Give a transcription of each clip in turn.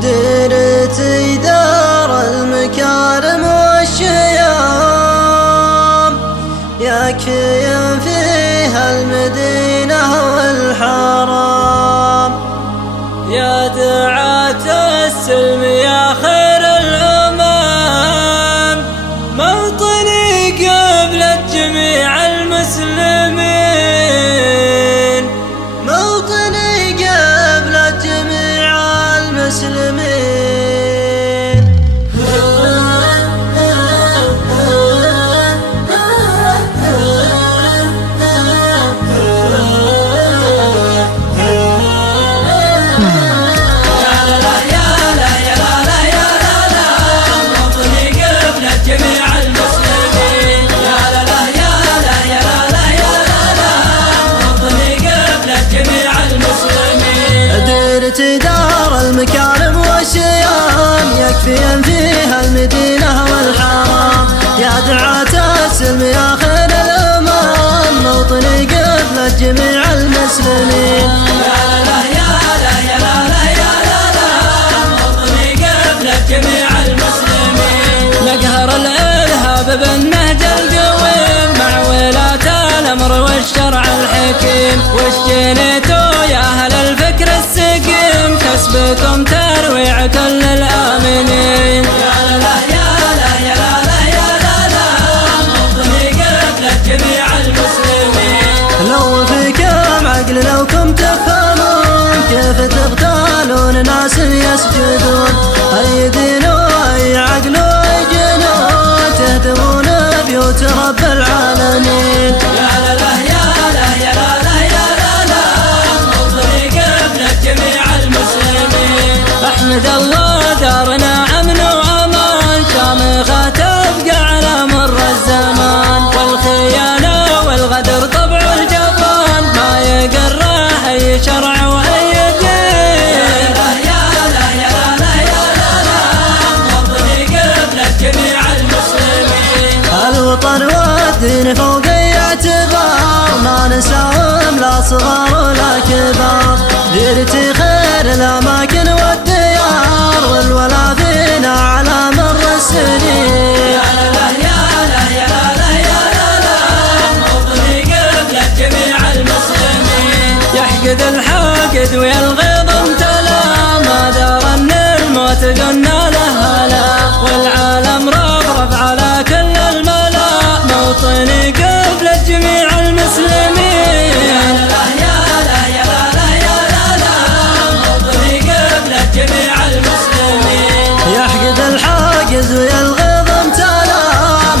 ديرتي دار المكارم والشيام، يكفي فيها المدينة والحرام. يا دعاة السلم يا خير الأمم، موطني قبلة جميع المسلمين، موطني قبلة جميع المسلمين. ديرتي دار المكارم والشيام، يكفي فيها المدينة والحرام. يا دعاة السلم يا خير الأمم، موطني قبلة جميع المسلمين. يا لا يا لا يا لا لا يا لا لا، موطني قبلة جميع المسلمين. نقهر الإرهاب بالنهج القويم، مع ولاة الأمر والشرع الحكيم. وش جنيتوا يا أهل الفكر السقيم، كسبكم ترويع كل الآمنين. يا لا لا يا لا يا لا لا يا لا لا، موطني قبلة جميع المسلمين. لو فيكم عقل لوكم تفهمون، كيف تغتالون ناس يسجدون. أي دين وأي عقل وأي جنون، تهدمون بيوت رب العالمين. يا لا لا يا لا يا لا لا يا لا لا، موطني قبلة جميع المسلمين. احمد الله دارنا امن وامان، شامخة تبقى على مر الزمان. والخيانة والغدر طبع الجبان، ما يقره اي شرع واي دين. يا لا يا لا لا يا لا لا، موطني قبلة جميع المسلمين. الوطن والدين فوق اي اعتبار، ما نساهم لا صغار ولا كبار. ديرتي خير الاماكن والديار، والولا فينا على مر السنين. يا لا لا يا لا يا لا لا يا لا لا، موطني قبلة جميع المسلمين. يحقد الحاقد ويلغيظ امتلا، ما دار ان الموت قلنا له هلا. والعالم رفرف على كل الملا، موطني قبلة جميع المسلمين. يا لا يا لا يا لا لا يا لا لا، موطني قبلة جميع المسلمين. يحقد الحاقد ويلغيظ امتلا،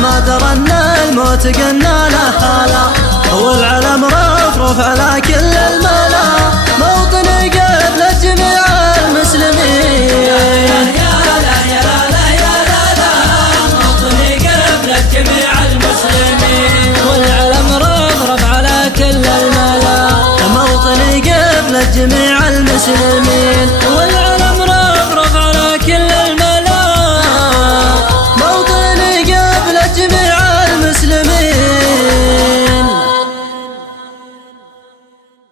ما درى ان الموت قلنا له هلا. والعلم رفرف على كل الملا، موطني قبلة جميع المسلمين. يا لا يا لا لا يا لا لا، موطني قبلة جميع المسلمين. والعلم رفرف على كل الملا، موطني قبلة جميع المسلمين.